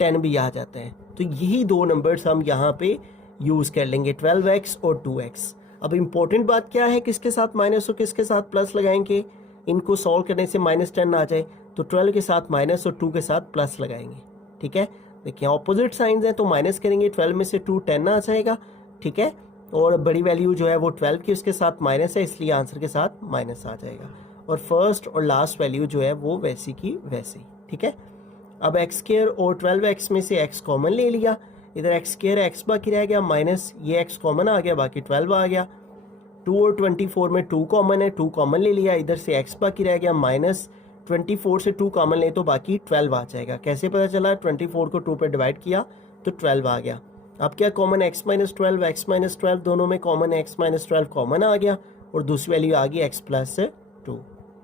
10 भी आ जाता है। तो यही दो नंबर्स हम यहाँ पे यूज़ कर लेंगे, 12x और 2x। अब इम्पोर्टेंट बात क्या है, किसके साथ माइनस और किसके साथ प्लस लगाएंगे? इनको सॉल्व करने से -10 आ जाए तो 12 के साथ माइनस और 2 के साथ प्लस लगाएंगे। ठीक है, देखिए ऑपोजिट साइंस हैं तो माइनस करेंगे, 12 में से 2 10 आ जाएगा। ठीक है, और बड़ी वैल्यू जो है वो 12 की, उसके साथ माइनस है, इसलिए आंसर के साथ माइनस आ जाएगा। और फर्स्ट और लास्ट वैल्यू जो है वो वैसी की वैसी। ठीक है, अब x² और 12x में से x कॉमन ले लिया, इधर x² x बाकी रह गया, माइनस ये x कॉमन आ गया, बाकी 12 आ गया। 2 और 24 में 2 कॉमन है, 2 कॉमन ले लिया, इधर से x बाकी रह गया, -24 से 2 कॉमन ले तो बाकी 12 आ जाएगा। कैसे पता चला? 24 को 2 पे डिवाइड किया तो 12 आ गया। अब क्या कॉमन? x -12 दोनों में कॉमन है, x -12 कॉमन आ गया और दूसरी वैल्यू आ गई x + 2।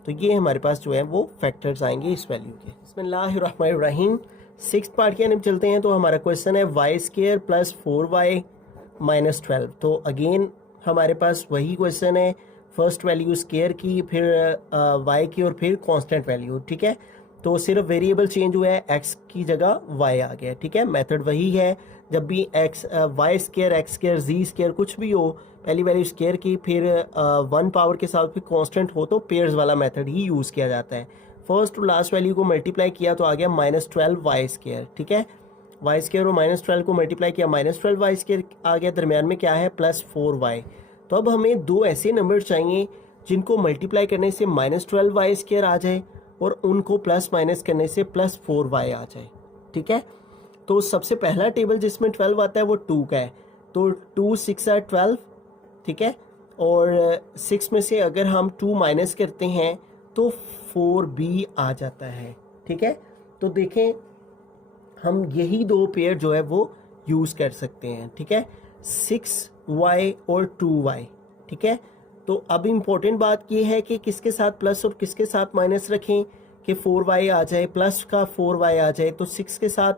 तो ये हमारे पास जो है वो फैक्टर्स आएंगे इस वैल्यू के। बिस्मिल्लाहिर्रहमानिर्रहीम, 6th पार्ट के अंदर चलते हैं। तो हमारा क्वेश्चन है y² + 4y -12। तो अगेन हमारे पास वही क्वेश्चन है, फर्स्ट वैल्यू स्केयर की, फिर y की और फिर कांस्टेंट वैल्यू। ठीक है, तो सिर्फ वेरिएबल चेंज हुआ है, x की जगह y आ गया। ठीक है, मेथड वही है, जब भी y² x² z² कुछ भी हो, पहली वैल्यू स्केयर की, फिर 1 पावर के साथ फिर कांस्टेंट हो तो पेयर्स वाला मेथड ही यूज़ किया जाता है। फर्स्ट और लास्ट वैल्यू को मल्टीप्लाई किया तो आ गया -12y²। ठीक है, y² और -12 को मल्टीप्लाई किया, -12y² आ गया, दरमियान में क्या है? +4y। तो अब हमें दो ऐसे नंबर चाहिए जिनको मल्टीप्लाई करने से -12y² आ जाए और उनको प्लस माइनस करने से +4y आ जाए। ठीक है, तो सबसे पहला टेबल जिसमें 12 आता है वो 2 का है, तो 2 6 are 12। ठीक है, और 6 में से अगर हम 2 माइनस करते हैं तो 4b आ जाता है। ठीक है, तो देखें हम यही दो पेयर जो है वो यूज़ कर सकते हैं। ठीक है, 6y और 2y। ठीक है, तो अब इम्पोर्टेंट बात ये है कि किसके साथ प्लस और किसके साथ माइनस रखें कि 4y आ जाए, प्लस का 4y आ जाए। तो 6 के साथ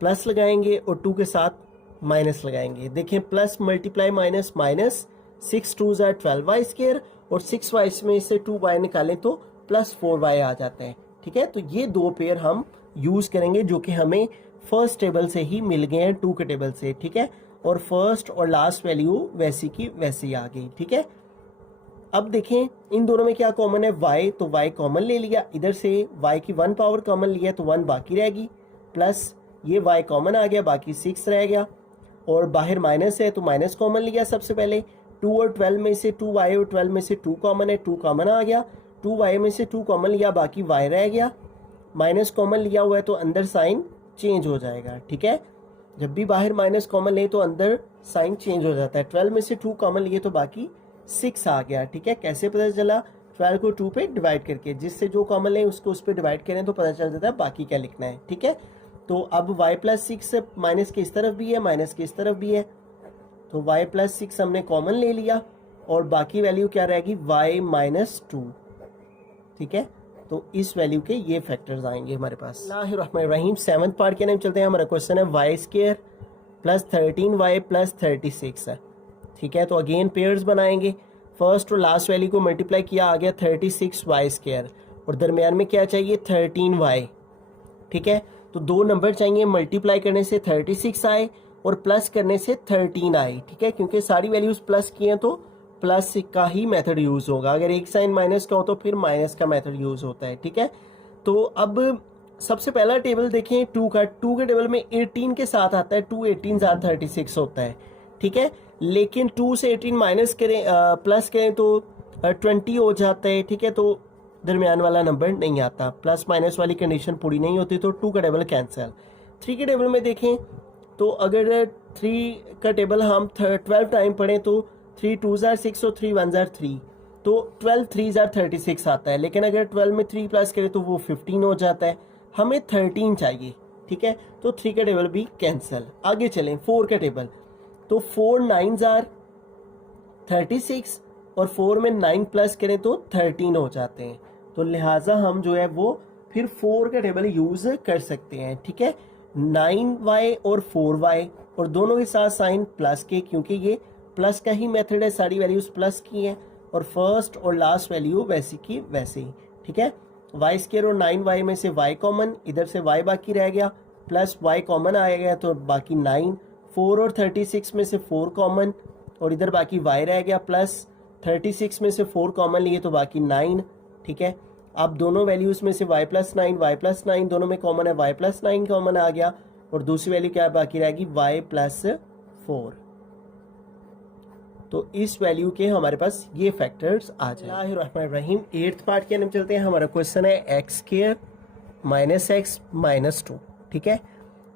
प्लस लगाएंगे और 2 के साथ माइनस लगाएंगे। देखें प्लस मल्टीप्लाई माइनस माइनस, 6 2 ज़ार 12y² और 6y में से 2y निकालें तो +4y आ जाते हैं। ठीक है, तो ये दो पेयर हम यूज़ करेंगे जो कि हमें फर्स्ट टेबल से ही मिल गए हैं, 2 के टेबल से। ठीक है, और फर्स्ट और लास्ट वैल्यू वैसी की वैसी आ गई। ठीक है, अब देखें इन दोनों में क्या कॉमन है? y, तो y कॉमन ले लिया, इधर से y की 1 पावर कॉमन लिया तो 1 बाकी रहेगी, प्लस ये y कॉमन आ गया, बाकी 6 रह गया, और बाहर माइनस है तो माइनस कॉमन लिया सबसे पहले। 2 और 12 में से 2y और 12 में से 2 कॉमन है, 2 कॉमन आ गया। 2y में से 2 कॉमन लिया, बाकी y रह गया। माइनस कॉमन लिया हुआ है तो अंदर साइन चेंज हो जाएगा, ठीक है। जब भी बाहर माइनस कॉमन ले तो अंदर साइन चेंज हो जाता है। 12 में से 2 कॉमन लिए तो बाकी 6 आ गया, ठीक है। कैसे पता चला? 12 को 2 पे डिवाइड करके, जिससे जो कॉमन ले उसको उस पर डिवाइड करें तो पता चल जाता है बाकी क्या लिखना है, ठीक है। तो अब y प्लस 6 माइनस के इस तरफ भी है, माइनस के इस तरफ भी है, तो y प्लस 6 हमने कॉमन ले लिया, और बाकी वैल्यू क्या रहेगी? y माइनस 2, ठीक है। तो इस वैल्यू के ये फैक्टर्स आएंगे हमारे पास। रहीम 7th पार्ट के नाम चलते हैं। हमारा क्वेश्चन है y square plus 13y plus 36 है, ठीक है। तो अगेन पेयर्स बनाएंगे। फर्स्ट और लास्ट वैल्यू को मल्टीप्लाई किया, आ गया 36y स्क्वायर, और दरमियान में क्या चाहिए? 13y, ठीक है। तो दो नंबर चाहिए, मल्टीप्लाई करने से 36 आए और प्लस करने से 13 आए, ठीक है। क्योंकि सारी वैल्यूज प्लस की हैं तो प्लस का ही मेथड यूज होगा। अगर एक साइन माइनस का हो तो फिर माइनस का मेथड यूज होता है, ठीक है। तो अब सबसे पहला टेबल देखें 2 का। 2 के टेबल में 18 के साथ आता है, 2 18 36 होता है, ठीक है। लेकिन 2 से 18 माइनस करें प्लस करें तो 20 हो जाता है, ठीक है। तो दरमियान वाला नंबर नहीं आता, प्लस माइनस वाली कंडीशन पूरी नहीं होती, तो 2 का टेबल कैंसिल। 3 के टेबल में देखें तो अगर 3 का टेबल हम 12 टाइम पढ़ें तो 3 2 जार 6 और 3 1 जार 3, तो 12 3 जार 36 आता है। लेकिन अगर 12 में 3 प्लस करें तो वो 15 हो जाता है। हमें 13 चाहिए, ठीक है। तो 3 का टेबल भी कैंसिल। आगे चलें 4 का टेबल, तो 4 9 जार 36 और 4 में 9 प्लस करें तो 13 हो जाते हैं। तो लिहाजा हम जो है वो फिर 4 का टेबल यूज कर सकते हैं, ठीक है। 9y और 4y, और दोनों के साथ साइन प्लस के, क्योंकि ये प्लस का ही मेथड है, सारी वैल्यूज प्लस की हैं, और फर्स्ट और लास्ट वैल्यू वैसी की वैसे ही, ठीक है। y स्क्वायर और 9y में से y कॉमन, इधर से y बाकी रह गया, प्लस y कॉमन आ गया तो बाकी 9। 4 और 36 में से 4 कॉमन, और इधर बाकी y रह गया, प्लस 36 में से 4 कॉमन लिए तो बाकी 9, ठीक है। अब दोनों वैल्यूज में से y प्लस 9 दोनों में कॉमन है, y प्लस 9 कॉमन आ गया, और दूसरी वैल्यू क्या बाकी रहेगी? y plus 4। तो इस वैल्यू के हमारे पास ये फैक्टर्स आ जाए। रहीम 8th पार्ट के अंदर चलते हैं। हमारा क्वेश्चन है x square minus x minus 2, ठीक है।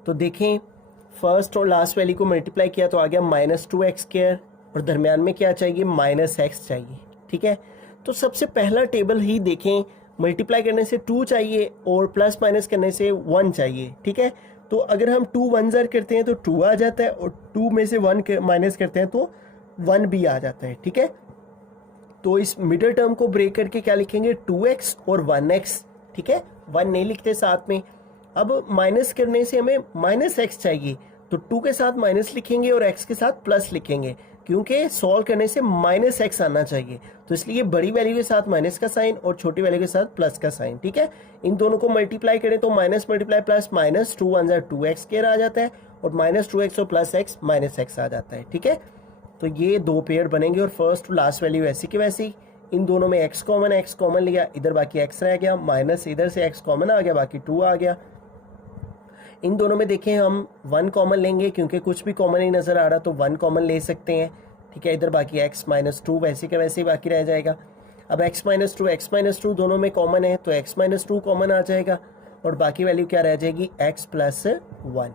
तो देखें फर्स्ट और लास्ट वैल्यू को मल्टीप्लाई किया तो आ गया माइनस 2x स्क्वायर, और दरमियान में क्या चाहिए? माइनस एक्स चाहिए, ठीक है। तो सबसे पहला टेबल ही देखें, मल्टीप्लाई करने से 2 चाहिए और प्लस माइनस करने से 1 चाहिए, ठीक है। तो अगर हम 2 1 ज़र करते हैं तो 2 आ जाता है, और 2 में से 1 माइनस करते हैं तो 1 भी आ जाता है, ठीक है। तो इस मिडल टर्म को ब्रेक करके क्या लिखेंगे? 2x और 1x, ठीक है। 1 नहीं लिखते साथ में। अब माइनस करने से हमें माइनस एक्स चाहिए, तो 2 के साथ माइनस लिखेंगे और x के साथ प्लस लिखेंगे, क्योंकि सॉल्व करने से माइनस एक्स आना चाहिए। तो इसलिए बड़ी वैल्यू के साथ माइनस का साइन और छोटी वैल्यू के साथ प्लस का साइन, ठीक है। इन दोनों को मल्टीप्लाई करें तो माइनस मल्टीप्लाई प्लस माइनस 2 1 जार 2x स्क्वायर आ जाता है, और माइनस 2x और प्लस x माइनस x आ जाता है, ठीक है। तो ये दो पेयर बनेंगे, और फर्स्ट लास्ट वैल्यू ऐसी की वैसी। इन दोनों में x कॉमन लिया, इधर बाकी x रह गया, माइनस इधर से x कॉमन आ गया, बाकी 2 आ गया। इन दोनों में देखें हम 1 कॉमन लेंगे, क्योंकि कुछ भी कॉमन नहीं नज़र आ रहा तो 1 कॉमन ले सकते हैं, ठीक है। इधर बाकी x माइनस 2 वैसे का वैसे ही बाकी रह जाएगा। अब x माइनस 2 दोनों में कॉमन है तो x माइनस 2 कॉमन आ जाएगा, और बाकी वैल्यू क्या रह जाएगी? x plus 1।